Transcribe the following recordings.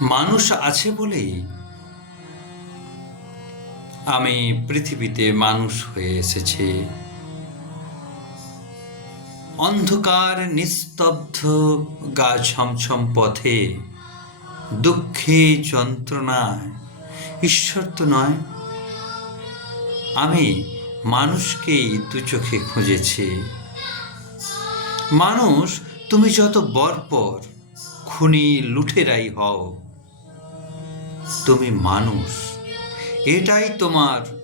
মানুষ আছে বলেই আমি পৃথিবীতে মানুষ হয়ে এসেছি। অন্ধকার, নিস্তব্ধ, গা ছমছম পথে, দুঃখে যন্ত্রণায়। ঈশ্বর তো নয়, আমি মানুষকেই দু চোখে খুঁজেছি। মানুষ, তুমি যত বর্বর খুনি লুঠেরাই হও তুমি মানুষ। এটাই তোমার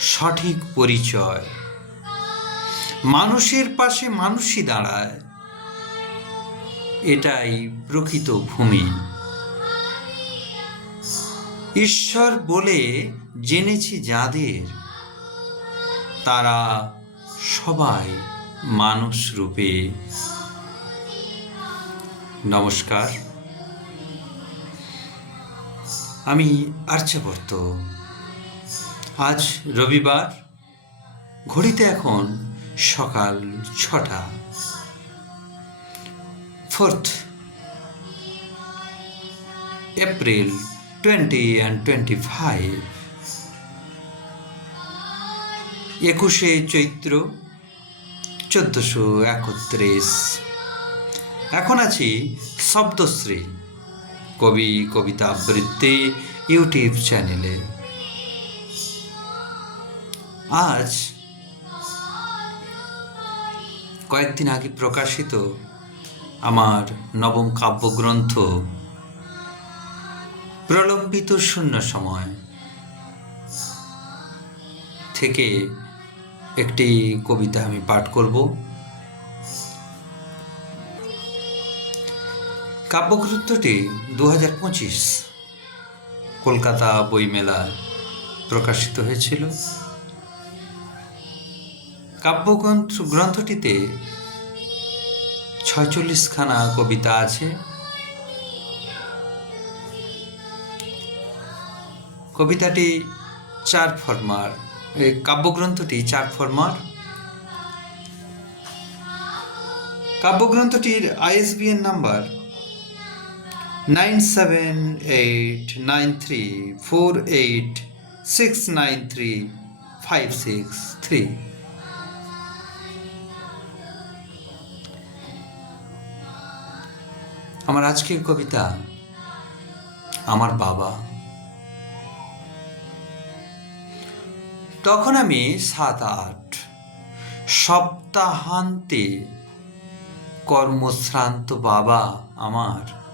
সঠিক পরিচয়। মানুষের পাশে মানুষই দাঁড়ায়। এটাই প্রকৃত ভূমি। ঈশ্বর বলে জেনেছি যাদের। তারা সবাই মানুষ রূপে। নমস্কার। আমি আর্যবর্ত আজ রবিবার, ঘড়িতে এখন সকাল ছটা। Fourth April twenty and twenty five. একুশে চৈত্র চোদ্দশো একত্রিশ। এখন আছি শব্দশ্রী কবি, কবিতা আবৃত্তি ইউটিউব চ্যানেলে। আজ কয়েকদিন আগে প্রকাশিত আমার নবম কাব্যগ্রন্থ প্রলম্বিত শূন্য সময় থেকে একটি কবিতা আমি পাঠ করব। কাব্যগ্রন্থটি দু হাজার পঁচিশ কলকাতা বইমেলায় প্রকাশিত হয়েছিল। কাব্যগ্রন্থ, গ্রন্থটিতে ছয়চল্লিশখানা কবিতা আছে। কবিতাটি চার ফরমার কাব্যগ্রন্থটি চার ফরমার। কাব্যগ্রন্থটির ISBN number nine seven eight nine three four eight six nine three five six three আমার আজকের কবিতা, আমার বাবা। তখন আমি সাত আট, সপ্তাহান্তে কর্মশ্রান্ত বাবা আমার।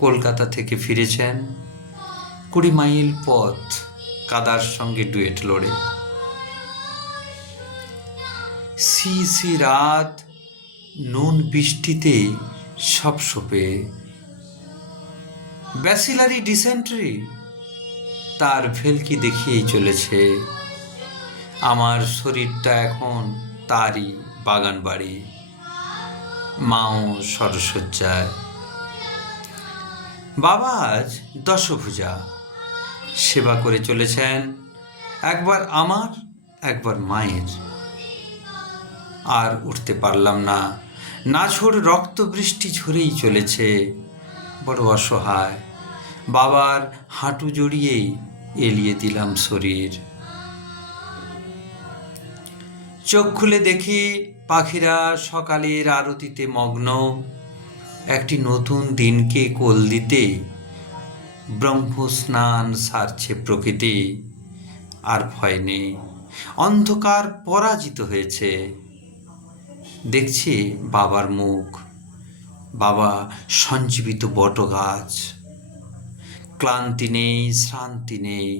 কলকাতা থেকে ফিরেছেন। কুড়ি মাইল পথ কাদার সঙ্গে ডুয়েট লড়ে। সি সি রাত, নুন বৃষ্টিতে সব সোপে ব্যাসিলারি ডিসেন্ট্রি, তার ভেলকি দেখিয়েই চলেছে। আমার শরীরটা এখন তারই বাগান বাড়ি মাও সরসজ্জায়। বাবা আজ দশভুজা। সেবা করে চলেছেন একবার আমার, একবার মায়ের। আর উঠতে পারলাম না। নাছোড় রক্ত বৃষ্টি ঝরেই চলেছে। বড় অসহায়। বাবার হাঁটু জড়িয়েই এলিয়ে দিলাম শরীর। চোখ খুলে দেখি পাখিরা সকালের আরতিতে মগ্ন। একটি নতুন দিনকে কোল দিতে ব্রহ্ম স্নান সারছে প্রকৃতি। আর ভয় নেই, অন্ধকার পরাজিত হয়েছে। দেখছি বাবার মুখ, বাবা সঞ্জীবিত বটগাছ। ক্লান্তি নেই, শ্রান্তি নেই,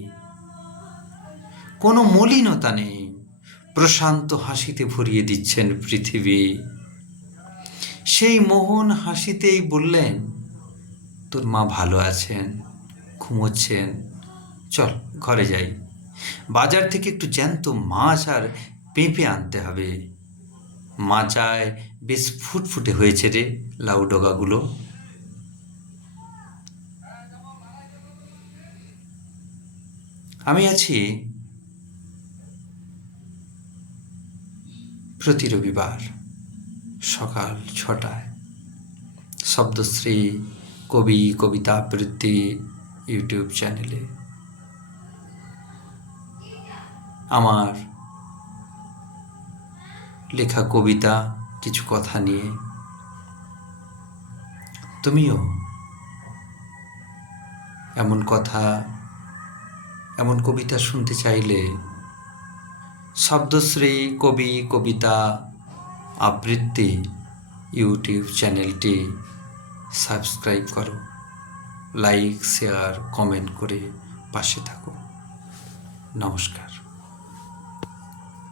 কোনো মলিনতা নেই। প্রশান্ত হাসিতে ভরিয়ে দিচ্ছেন পৃথিবী। সেই মোহন হাসিতেই বললেন, তোর মা ভালো আছেন, ঘুমোচ্ছেন। চল, ঘরে যাই। বাজার থেকে একটু জ্যান্ত মাছ আর পেঁপে আনতে হবে। মাচায় বেশ ফুটফুটে হয়েছে রে লাউ ডগাগুলো। আমি আছি প্রতি রবিবার। সকাল ছটায়। শব্দশ্রী, কবি, কবিতা আবৃত্তি, ইউটিউব চ্যানেলে। আমার লেখা কবিতা, কিছু কথা নিয়ে। তুমিও এমন কথা, এমন কবিতা শুনতে চাইলে শব্দশ্রী, কবি, কবিতা আবৃত্তি ইউটিউব চ্যানেলটি সাবস্ক্রাইব করো। লাইক শেয়ার কমেন্ট করে পাশে থাকো। নমস্কার।